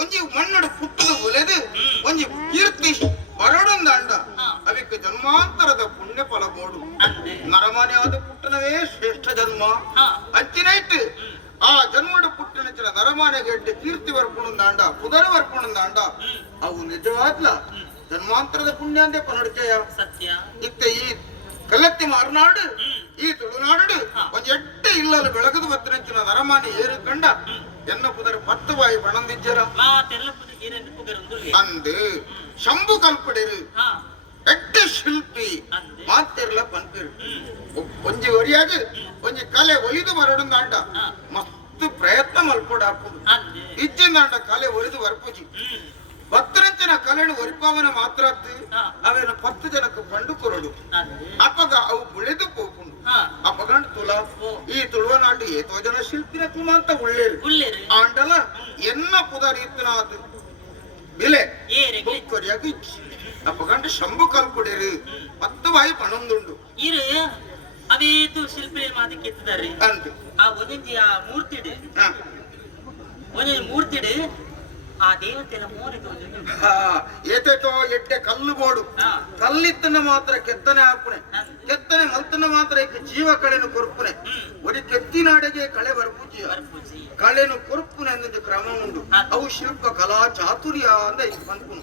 ಒಂಜಿ ಮಣ್ಣಡು ಪುಟ್ಟದು ಒಲೆದು ಒಂಜಿ ಕೀರ್ತಿ ಬರಡೊಂದಾಂಡ ಅವಿಕ್ಕೆ ಜನ್ಮಾಂತರದ ಪುಣ್ಯ ಫಲ ಬೋಡು ನರಮನೆಯಾದ ಪುಟ್ಟನವೇ ಶ್ರೇಷ್ಠ ಜನ್ಮ ಅಂಚಿನೈಟ್ ಆ ಜನ್ಮಡು ಪುಟ್ಟನಚ್ಚಿನ ನರಮಾನೆಗೆ ಕೀರ್ತಿ ವರ್ಪುಣಂದಾಂಡ ಪುದರ ವರ್ಪುಣಂದಾಂಡ ಅವು ನಿಜವಾದ್ಲ ಜನ್ಮಾಂತರದ ಪುಣ್ಯ ಅಂದೇ ಪನಡ್ಕೆಯ ಸತ್ಯ ಇತ್ತ ಈ ಕಲ್ಲತ್ತಿ ಮಾರನಾಡು ಈ ತುಳುನಾಡು ಒಂದ್ ಎಡ್ಡೆ ಇಲ್ಲಲು ಬೆಳಗದು ಬತ್ತನಂಚಿನ ನರಮಾನಿ ಏರು ಕಂಡ ಎನ್ನ ಪುದರ 10 ಬಾಯಿ ಬಣಂದಿಜ್ಜರ ಅಂದು ಶಂಭು ಕಲ್ಪಡಿರು ಎಡ್ಡೆ ಶಿಲ್ಪಿ ಮಾತೆರ್ಲ ಪನ್ಪಿರು ಒಂಜಿ ಒರಿಯಾಗ ಒಂಜಿ ಕಲೆ ಒಲಿದು ಬರಡುಂದಾಂಡ ಮಸ್ತ್ ಪ್ರಯತ್ನ ಮಲ್ಪೋಡು ಹಾಕುದು ಇಜ್ಜಿಂದಾಂಡ ಕಲೆ ಒಲಿದು ಬರ್ಪುಜಿ ಭತ್ತರಂಚಿನ ಕಲೆನು ಒರಿಪಾವನ ಮಾತ್ರ ಅವೇನು 10 ಜನಕ್ಕೆ ಪಂಡು ಕೊರಡು ಅಪಗ ಅವು ಬೆಳೆದು ಪೋಪುಂಡು ಅಪಗಂಡು ತುಲ ಈ ತುಳುವನಾಡು ಏತೋ ಜನ ಶಿಲ್ಪಿನ ತುಮ ಅಂತ ಉಳ್ಳೇರು ಆಂಡಲ ಎನ್ನ ಪುದರ್ ಇತ್ತನಾದು ಬಿಲೆ ಕೊರಿಯಾಗ ಅಪಗಂಡು ಶಂಭು ಕಲ್ಪುಡಿರು 10 ಬಾಯಿ ಪಣೊಂದುಂಡು ಇರು ಅವೇತು ಶಿಲ್ಪಿ ಮಾತಿ ಕೆತ್ತಿದ್ದಾರೆ ಅಂದು ಆ ಒಂದೊಂದು ಆ ಮೂರ್ತಿಡು ಒಂದೊಂದು ಮೂರ್ತಿಡು ಆ ದೇವತೆಯ ಮೋನಿದು ಏತೇತೋ ಎಡ್ಡೆ ಕಲ್ಲು ಬೋಡು ಕಲ್ಲಿತ್ತನ ಮಾತ್ರ ಕೆತ್ತನೆ ಹಾಪುಣೆ ಕೆತ್ತನೆ ಮಲ್ತನ ಮಾತ್ರ ಈಗ ಜೀವ ಕಳೆನು ಕೊರ್ಪುನೆ ಒಡಿ ಕೆತ್ತಿನಾಡೆಗೆ ಕಳೆ ಬರ್ಪುಜಿ ಕಳೆನು ಕೊರ್ಪುನೆ ಅನ್ನೊಂದು ಕ್ರಮ ಉಂಡು ಅವು ಶಿಲ್ಪ ಕಲಾ ಚಾತುರ್ಯ ಅಂದ ಬಂದ್ಪುಣು